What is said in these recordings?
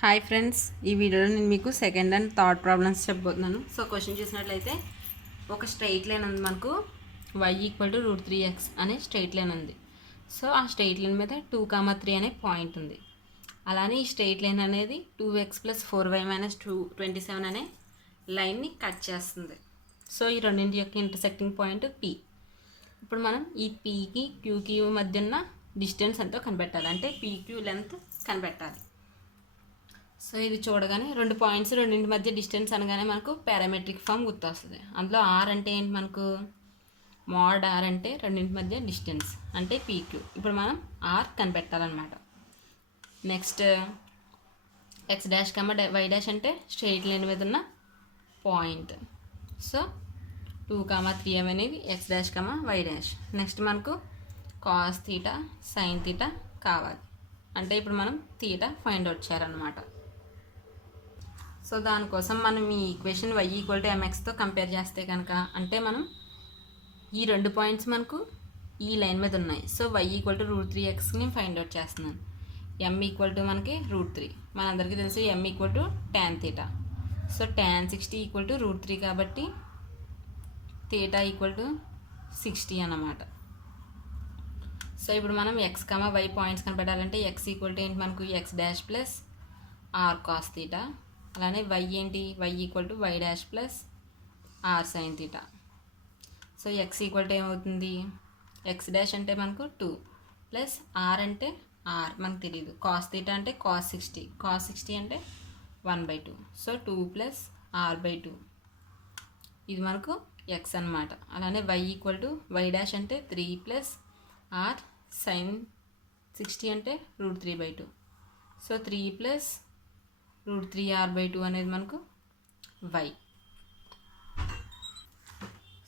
Hi friends, ఈ వీడియోలో నేను మీకు సెకండ్ అండ్ థర్డ్ ప్రాబ్లమ్స్ చెప్పబోతున్నాను. సో క్వశ్చన్ చూసినట్లయితే ఒక స్ట్రైట్ లైన్ ఉంది, మనకు y = √3x అనే స్ట్రైట్ లైన్ ఉంది. సో ఆ స్ట్రైట్ లైన్ మీద 2,3 అనే పాయింట్ ఉంది. అలానే ఈ స్ట్రైట్ లైన్ అనేది 2x + 4y - 27 అనే లైన్ని కట్ చేస్తుంది. సో ఈ రెండింటి యొక్క ఇంటర్సెక్టింగ్ పాయింట్ P. ఇప్పుడు మనం ఈ Pకి Qకి మధ్య ఉన్న డిస్టెన్స్ ఎంతో కనిపెట్టాలి, అంటే PQ లెంత్ కనిపెట్టాలి. సో ఇది చూడగానే రెండు పాయింట్స్ రెండింటి మధ్య డిస్టెన్స్ అనగానే మనకు పారామెట్రిక్ ఫామ్ గుర్తొస్తుంది. అందులో ఆర్ అంటే ఏంటి, మనకు మోడ్ ఆర్ అంటే రెండింటి మధ్య డిస్టెన్స్ అంటే పీక్యూ. ఇప్పుడు మనం ఆర్ కనిపెట్టాలన్నమాట. Next x dash y dash అంటే స్ట్రెయిట్ లైన్ మీద ఉన్న పాయింట్. సో 2,3 అనేది x dash y dash. Next మనకు కాస్ తీటా సైన్ తీటా కావాలి, అంటే ఇప్పుడు మనం తీటా ఫైండ్ అవుట్ చేయాలన్నమాట. సో దానికోసం మనం ఈ ఈక్వేషన్ y = mxతో కంపేర్ చేస్తే కనుక, అంటే మనం ఈ రెండు పాయింట్స్ మనకు ఈ లైన్ మీద ఉన్నాయి. సో y = √3xని ఫైండ్ అవుట్ చేస్తున్నాను. m = మనకి √3. మనందరికీ తెలుసు m = tan θ. సో tan 60 = √3 కాబట్టి θ = 60 అన్నమాట. సో ఇప్పుడు మనం x, y పాయింట్స్ కనిపెట్టాలంటే x = ఏంటి, మనకు x dash plus r cos theta. అలానే y ఏంటి, y = y dash plus r sine theta. So x = ఏమవుతుంది, x డాష్ అంటే మనకు 2 ప్లస్ ఆర్ అంటే ఆర్ మనకు తెలియదు, కాస్ తీటా అంటే కాస్ 60, కాస్ 60 అంటే 1/2. సో 2 ప్లస్ r/2 ఇది మనకు x అన్నమాట. అలానే y = y డాష్ అంటే 3 ప్లస్ ఆర్ సైన్ 60 అంటే √3/2. సో 3 ప్లస్ √3r/2 అనేది మనకు y.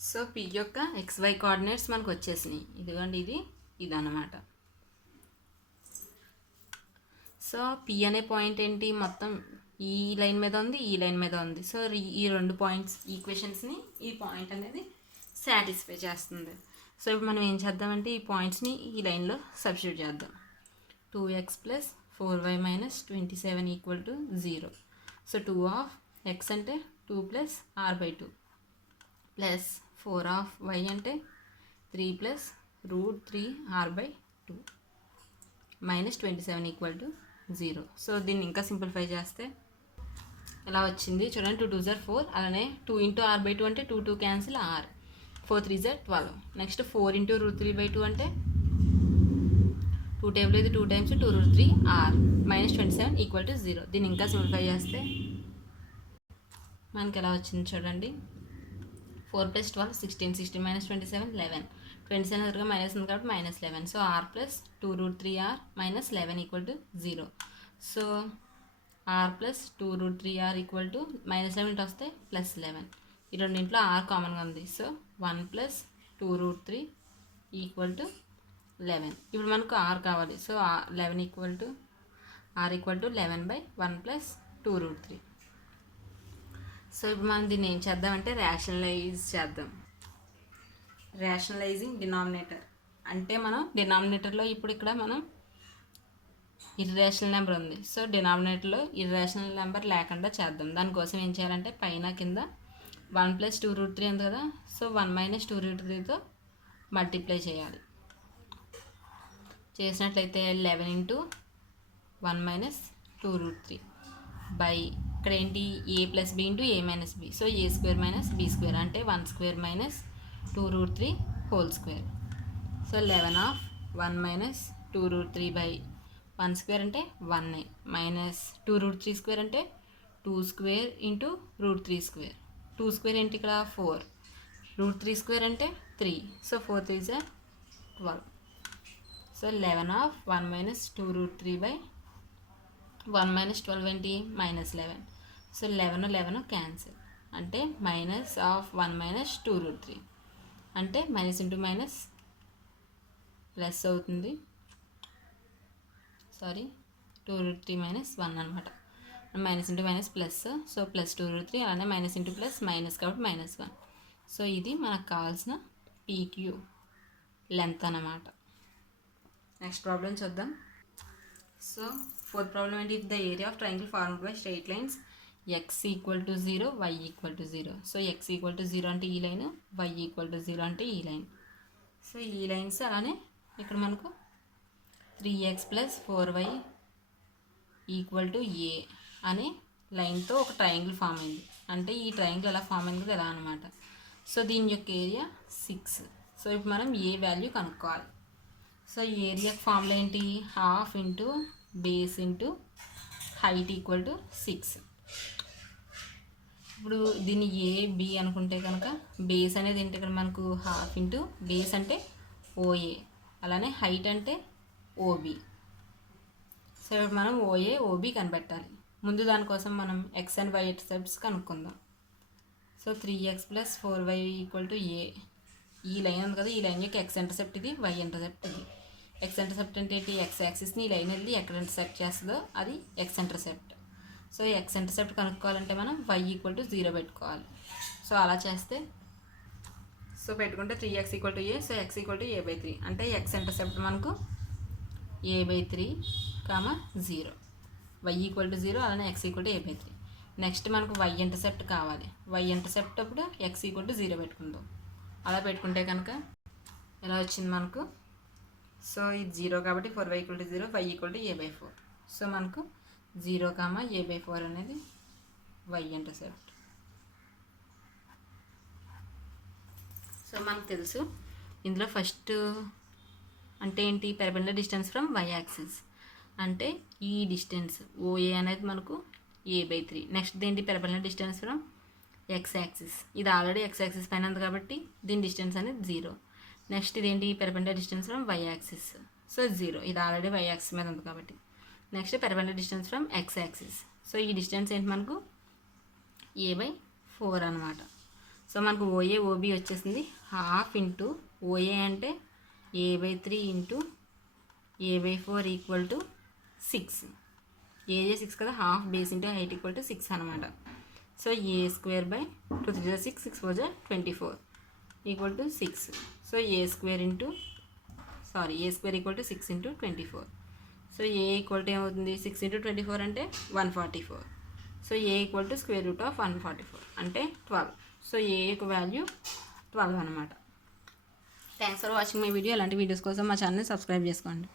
సో p యొక్క xy కోఆర్డినేట్స్ మనకు వచ్చేసినాయి. ఇదిగోండి, ఇది అన్నమాట. సో p అనే పాయింట్ ఏంటి, మొత్తం ఈ లైన్ మీద ఉంది, ఈ లైన్ మీద ఉంది. సో ఈ రెండు పాయింట్స్ ఈక్వేషన్స్ని ఈ పాయింట్ అనేది సాటిస్ఫై చేస్తుంది. సో ఇప్పుడు మనం ఏం చేద్దామంటే ఈ పాయింట్స్ని ఈ లైన్లో సబ్స్టిట్యూట్ చేద్దాం. 2x + 4y - 27 = 0. So 2 of x అంటే 2 plus r/2 plus 4 of y అంటే 3 ప్లస్ √3r/2 -27 = 0. సో దీన్ని ఇంకా సింప్లిఫై చేస్తే ఇలా వచ్చింది చూడండి. 2 2 = 4. అలానే 2 × r/2 అంటే 2 2 క్యాన్సిల్ r, 4 3 = 12. నెక్స్ట్ 4 × √3/2 అంటే 2 టేబుల్ ఇది 2 టైమ్స్ 2 √3r -27 = 0. దీన్ని ఇంకా సింప్లిఫై చేస్తే మనకి ఎలా వచ్చింది చూడండి. 4 + 12 16, 16 - 27 11, 27 దగ్గర మైనస్ ఉంది కాబట్టి -11. So r + 2 √3r -11 = 0. So r + 2 √3r = -11 వస్తే +11. ఈ రెండింట్లో r కామన్గా ఉంది. సో 1 + 2 √3 = 11. ఇప్పుడు మనకు r కావాలి. So r = 11/1 + 2 √3. సో ఇప్పుడు మనం దీన్ని ఏం చేద్దామంటే రేషనలైజ్ చేద్దాం. రేషనలైజింగ్ డినామినేటర్ అంటే మనం డినామినేటర్లో ఇప్పుడు ఇక్కడ మనం ఇర్రేషనల్ నెంబర్ ఉంది. సో డినామినేటర్లో ఇర్రేషనల్ నెంబర్ లేకుండా చేద్దాం. దానికోసం ఏం చేయాలంటే పైన కింద 1 + 2 √3 ఉంది కదా. సో 1 - 2 √3తో మల్టిప్లై చేయాలి. చేసినట్లయితే 11 × 1 - 2 √3 బై ఇక్కడ ఏంటి a + b × a - b. So a² - b² అంటే 1² - 2 √3 whole square. So 11 of 1 - 2 √3 by 1² అంటే 1 మైనస్ 2 √3² అంటే 2² × √3². 2² ఏంటి ఇక్కడ 4, √3² అంటే 3. సో 4 3 = 12. సో 11 ఆఫ్ 1 - 2 √3 బై 1 - 12 ఏంటి -11. సో 11 11 క్యాన్సిల్ అంటే మైనస్ ఆఫ్ 1 - 2 √3 అంటే మైనస్ ఇంటూ మైనస్ ప్లస్ అవుతుంది. సారీ 2 √3 - 1 అనమాట. Minus into minus plus. So +2 √3 అలానే మైనస్ ఇంటూ ప్లస్ మైనస్ కాబట్టి -1. సో ఇది మనకు కావాల్సిన పీక్యూ లెంత్ అన్నమాట. నెక్స్ట్ ప్రాబ్లం చూద్దాం. సో ఫోర్త్ ప్రాబ్లం ఏంటి, if the area of triangle formed by straight lines x equal to 0, y equal to 0. So x equal to 0 అంటే ఈ line, y equal to 0 అంటే ఈ లైన్. సో ఈ lines అలానే ఇక్కడ మనకు 3x plus 4y equal to a అనే లైన్తో ఒక ట్రయాంగిల్ ఫామ్ అయింది. అంటే ఈ ట్రయాంగిల్ ఎలా ఫామ్ అయింది ఎలా అనమాట. సో దీని యొక్క ఏరియా 6. సో ఇప్పుడు మనం ఏ వాల్యూ కనుక్కోవాలి. సో ఏరియా ఫార్ములా ఏంటి, half into base into height equal to 6. ఇప్పుడు దీన్ని ఏ బి అనుకుంటే కనుక బేస్ అనేది ఏంటి, ఇక్కడ మనకు హాఫ్ ఇంటూ బేస్ అంటే ఓఏ, అలానే హైట్ అంటే ఓబి. సో ఇప్పుడు మనం ఓఏ ఓబి కనిపెట్టాలి. ముందు దానికోసం మనం ఎక్స్ అండ్ వై ఇంటర్సెప్ట్స్ కనుక్కుందాం. So 3x plus 4y equal to a, ఈ లైన్ ఉంది కదా, ఈ లైన్ యొక్క ఎక్స్ ఇంటర్సెప్ట్ ఇది, వై ఇంటర్సెప్ట్ ఇది. ఎక్స్ ఇంటర్సెప్ట్ అంటే ఏంటి, ఎక్స్ యాక్సిస్ని ఈ లైన్ వెళ్ళి ఎక్కడ ఇంటర్సెప్ట్ చేస్తుందో అది x intercept. So x intercept కనుక్కోవాలంటే మనం y ఈక్వల్ టు 0 పెట్టుకోవాలి. సో అలా చేస్తే సో పెట్టుకుంటే 3x equal to A, so x equal to a/3 అంటే ఎక్స్ ఇంటర్సెప్ట్ మనకు a/3, 0, y ఈక్వల్ టు 0, అలానే x equal to a/3. Next మనకు y ఇంటర్సెప్ట్ కావాలి. y ఇంటర్సెప్ట్ అప్పుడు x ఈక్వల్ టు 0 పెట్టుకుందాం. అలా పెట్టుకుంటే కనుక ఎలా వచ్చింది మనకు, సో ఇది 0 కాబట్టి 4y equal to 0, y equal to a/4. So మనకు 0, a/4 అనేది y ఇంటర్సెప్ట్. సో మనకు తెలుసు ఇందులో ఫస్ట్ అంటే ఏంటి, perpendicular distance from y axis అంటే ఈ డిస్టెన్స్ ఓఏ అనేది మనకు a/3. నెక్స్ట్ ఏంటి, perpendicular distance from x axis, ఇది ఆల్రెడీ x యాక్సిస్ పైన ఉంది కాబట్టి దీని డిస్టెన్స్ అనేది 0. నెక్స్ట్ ఇదేంటి, perpendicular distance from y axis, so 0, ఇది ఆల్రెడీ y యాక్సిస్ మీద ఉంది కాబట్టి. Next perpendicular distance from x axis, so ఈ డిస్టెన్స్ ఏంటి మనకు a/4 అనమాట. సో మనకు ఓఏ ఓబి వచ్చేసింది హాఫ్ ఇంటూ ఓఏ అంటే a/3 into a/4 equal to 6. ఏజే 6 కదా, half base into height equal to 6 అనమాట. So a² by 2 3 6, 6 4 24 equal to 6. So a² equal to 6 into 24. So A equal to ఏమవుతుంది, 6 into 24 అంటే 144. So A equal to square root of 144 అంటే 12. So ఏ యొక్క value 12 అనమాట. Thanks for watching my video. ఇలాంటి videos కోసం మా ఛానల్ని సబ్స్క్రైబ్ చేసుకోండి.